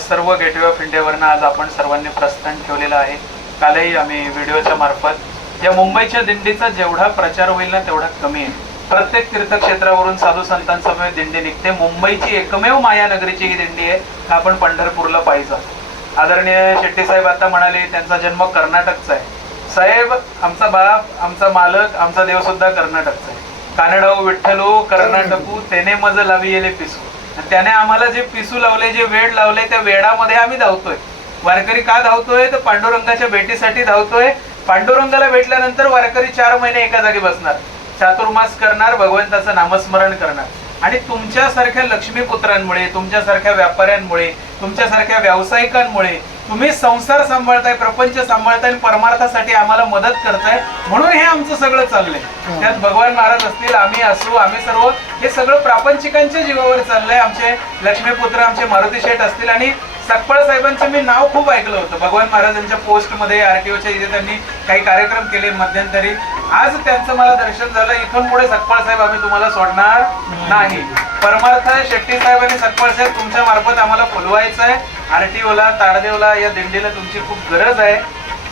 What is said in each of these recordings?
सर्व gateway of इंडियावरनं आज आपण सर्वांनी प्रस्थान ठेवलेलं आहे. कालही आम्ही व्हिडिओच्या मार्फत या मुंबईच्या दिंडीचा जेवढा प्रचार होईल ना तेवढा कमी आहे. प्रत्येक तीर्थक्षेत्रावरून साधू संतांसमवेत दिंडी निघते. मुंबईची एकमेव मायानगरीची ही दिंडी आहे. आपण पंढरपूरला पाहिजे. आदरणीय शेट्टी साहेब आता म्हणाले त्यांचा जन्म कर्नाटकचा आहे. साहेब, आमचा बाप, आमचा मालक, आमचा देव सुद्धा कर्नाटकचा आहे. कानडो विठ्ठलो कर्नाटकू तेने मज लावी येले पिसू. त्याने आम्हाला जे पिसू लावले, जे वेड लावले, त्या वेडामध्ये आम्ही धावतोय. वारकरी का धावतोय तर पांडुरंगाच्या भेटीसाठी धावतोय. पांडुरंगाला भेटल्यानंतर वारकरी 4 महिने एका जागी बसणार, चातुर्मास करणार, भगवंताचं नामस्मरण करणार. आणि तुमच्यासारख्या लक्ष्मीपुत्रांमुळे, तुमच्यासारख्या व्यापाऱ्यांमुळे, तुमच्यासारख्या व्यावसायिकांमुळे तुम्ही संसार सांभाळताय, प्रपंच सांभाळताय आणि परमार्थासाठी आम्हाला मदत करताय. म्हणून हे आमचं सगळं चाललंय. त्यात भगवान महाराज असतील, आम्ही असू, आम्ही सर्व हे सगळं प्रापंचिकांच्या जीवावर चाललंय. आमचे लक्ष्मीपुत्र, आमचे मारुती शेठ असतील. आणि सकपाळ साहेबांचं मी नाव खूप ऐकलं होतं. भगवान महाराजांच्या पोस्टमध्ये आरटीओच्या इथे त्यांनी काही कार्यक्रम केले मध्यंतरी. आज त्यांचं मला दर्शन झालं. इथून पुढे सकपाळ साहेब आम्ही तुम्हाला सोडणार नाही. परमार्थ शेट्टी साहेब आणि सकपाळ साहेब तुमच्या मार्फत आम्हाला फुलवायचं आहे. आरटीओला, ताडदेवला, या दिंडीला तुमची खूप गरज आहे.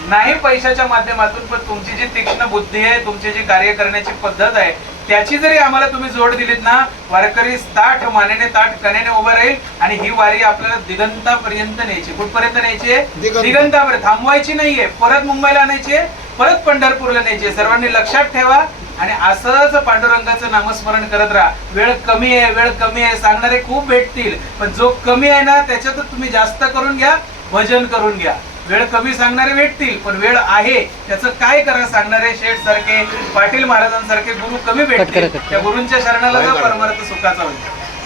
नाही पैशाच्या माध्यमातून, पण तुमची जी तीक्ष्ण बुद्धी आहे, तुमची जी कार्य करण्याची पद्धत आहे, त्याची जरी आम्हाला तुम्ही जोड दिलीत ना, वारकरी ताठ मानेने, ताठ कनेने उभं राहील. आणि ही वारी आपल्याला दिगंतापर्यंत न्यायची. कुठपर्यंत न्यायची? दिगंतापर्यंत. थांबवायची नाहीये. परत मुंबईला आणायची, परत पंढरपूरला न्यायची. सर्वांनी लक्षात ठेवा. आणि असंच पांडुरंगाचं नामस्मरण करत राहा. वेळ कमी आहे, वेळ कमी आहे सांगणारे खूप भेटतील, पण जो कमी आहे ना त्याच्यातच तुम्ही जास्त करून घ्या, भजन करून घ्या. वेळ कमी सांगणारे भेटतील, पण वेळ आहे त्याचं काय करा सांगणारे शेठ सारखे, पाटील महाराजांसारखे गुरु कमी भेटतील. त्या गुरूंच्या शरणाला जा, परमार्थ सुखाचा होईल.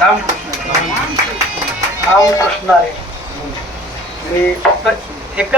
रामकृष्ण. रामकृष्ण.